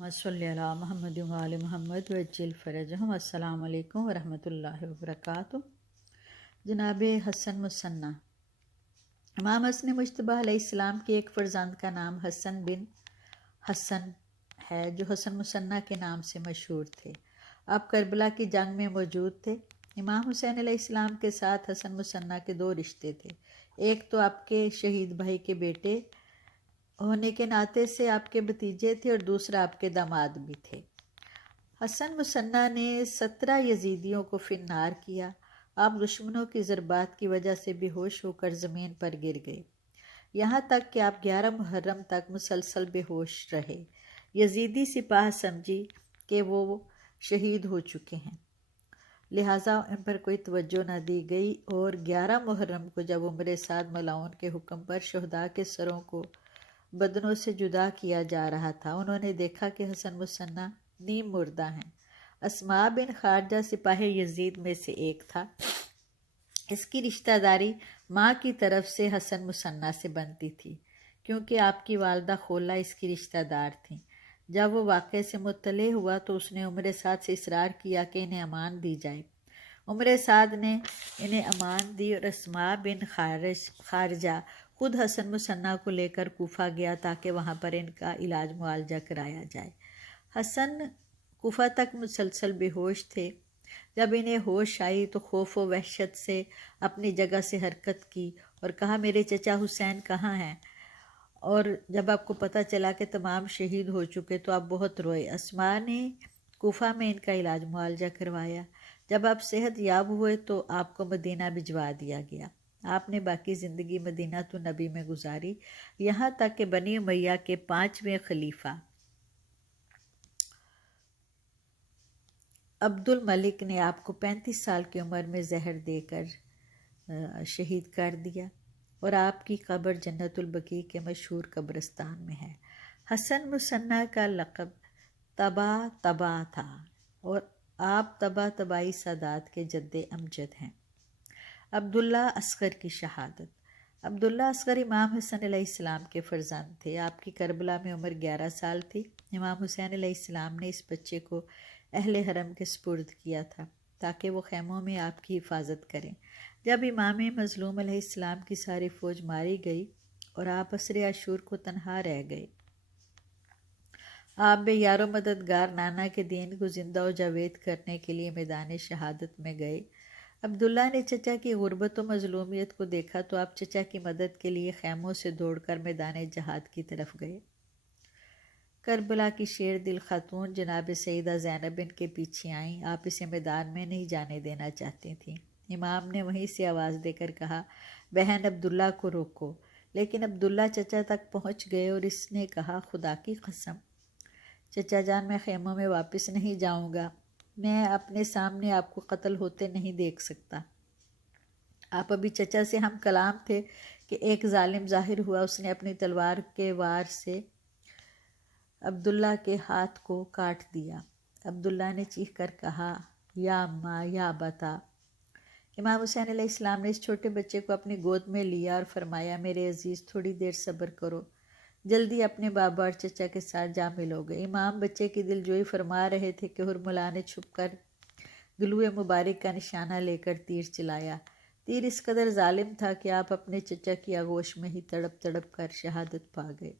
اللہم صلی علی محمد وآل محمد وعجل فرجہم۔ السلام علیکم ورحمۃ اللہ وبرکاتہ۔ جناب حسن مثنیٰ۔ امام حسن مجتبیٰ علیہ السلام کے ایک فرزند کا نام حسن بن حسن ہے جو حسن مثنیٰ کے نام سے مشہور تھے۔ آپ کربلا کی جنگ میں موجود تھے۔ امام حسین علیہ السلام کے ساتھ حسن مثنیٰ کے دو رشتے تھے، ایک تو آپ کے شہید بھائی کے بیٹے ہونے کے ناطے سے آپ کے بھتیجے تھے اور دوسرا آپ کے داماد بھی تھے۔ حسن مثنیٰ نے 17 یزیدیوں کو فی النار کیا۔ آپ دشمنوں کی ضربات کی وجہ سے بے ہوش ہو کر زمین پر گر گئے، یہاں تک کہ آپ 11 محرم تک مسلسل بے ہوش رہے۔ یزیدی سپاہ سمجھی کہ وہ شہید ہو چکے ہیں، لہٰذا ان پر کوئی توجہ نہ دی گئی، اور 11 محرم کو جب عمر سعد ملعون کے حکم پر شہداء کے سروں کو بدنوں سے جدا کیا جا رہا تھا، انہوں نے دیکھا کہ حسن مثنیٰ نیم مردہ ہیں۔ اسماء بن خارجہ سپاہ یزید میں سے ایک تھا۔ اس کی رشتہ داری ماں کی طرف سے حسن مثنیٰ سے بنتی تھی، کیونکہ آپ کی والدہ خولہ اس کی رشتہ دار تھیں۔ جب وہ واقعے سے مطلع ہوا تو اس نے عمر سعد سے اصرار کیا کہ انہیں امان دی جائے۔ عمر سعد نے انہیں امان دی اور اسماء بن خارجہ خود حسن مثنیٰ کو لے کر کوفہ گیا تاکہ وہاں پر ان کا علاج معالجہ کرایا جائے۔ حسن کوفہ تک مسلسل بے ہوش تھے۔ جب انہیں ہوش آئی تو خوف و وحشت سے اپنی جگہ سے حرکت کی اور کہا، میرے چچا حسین کہاں ہیں؟ اور جب آپ کو پتہ چلا کہ تمام شہید ہو چکے تو آپ بہت روئے۔ اسماء نے کوفہ میں ان کا علاج معالجہ کروایا۔ جب آپ صحت یاب ہوئے تو آپ کو مدینہ بھجوا دیا گیا۔ آپ نے باقی زندگی مدینہ تو نبی میں گزاری، یہاں تک کہ بنی امیہ کے 5ویں خلیفہ عبد الملک نے آپ کو 35 سال کی عمر میں زہر دے کر شہید کر دیا، اور آپ کی قبر جنت البقیع کے مشہور قبرستان میں ہے۔ حسن مثنیٰ کا لقب تبا تبا تھا، اور آپ تبا تبائی سادات کے جد امجد ہیں۔ عبداللہ اصغر کی شہادت۔ عبداللہ اصغر امام حسن علیہ السلام کے فرزند تھے۔ آپ کی کربلا میں عمر 11 سال تھی۔ امام حسین علیہ السلام نے اس بچے کو اہل حرم کے سپرد کیا تھا تاکہ وہ خیموں میں آپ کی حفاظت کریں۔ جب امام مظلوم علیہ السلام کی ساری فوج ماری گئی اور آپ عصر عاشور کو تنہا رہ گئے، آپ بے یار و مددگار نانا کے دین کو زندہ و جاوید کرنے کے لیے میدان شہادت میں گئے۔ عبداللہ نے چچا کی غربت و مظلومیت کو دیکھا تو آپ چچا کی مدد کے لیے خیموں سے دوڑ کر میدان جہاد کی طرف گئے۔ کربلا کی شیر دل خاتون جناب سیدہ زینب ان کے پیچھے آئیں۔ آپ اسے میدان میں نہیں جانے دینا چاہتی تھیں۔ امام نے وہیں سے آواز دے کر کہا، بہن عبداللہ کو روکو، لیکن عبداللہ چچا تک پہنچ گئے اور اس نے کہا، خدا کی قسم چچا جان، میں خیموں میں واپس نہیں جاؤں گا، میں اپنے سامنے آپ کو قتل ہوتے نہیں دیکھ سکتا۔ آپ ابھی چچا سے ہم کلام تھے کہ ایک ظالم ظاہر ہوا، اس نے اپنی تلوار کے وار سے عبداللہ کے ہاتھ کو کاٹ دیا۔ عبداللہ نے چیخ کر کہا، یا اماں، یا بتا۔ امام حسین علیہ السلام نے اس چھوٹے بچے کو اپنی گود میں لیا اور فرمایا، میرے عزیز تھوڑی دیر صبر کرو، جلدی اپنے بابا اور چچا کے ساتھ جا ملو گے۔ امام بچے کی دل جوئی فرما رہے تھے کہ حرملا نے چھپ کر گلوئے مبارک کا نشانہ لے کر تیر چلایا۔ تیر اس قدر ظالم تھا کہ آپ اپنے چچا کی آغوش میں ہی تڑپ تڑپ کر شہادت پا گئے۔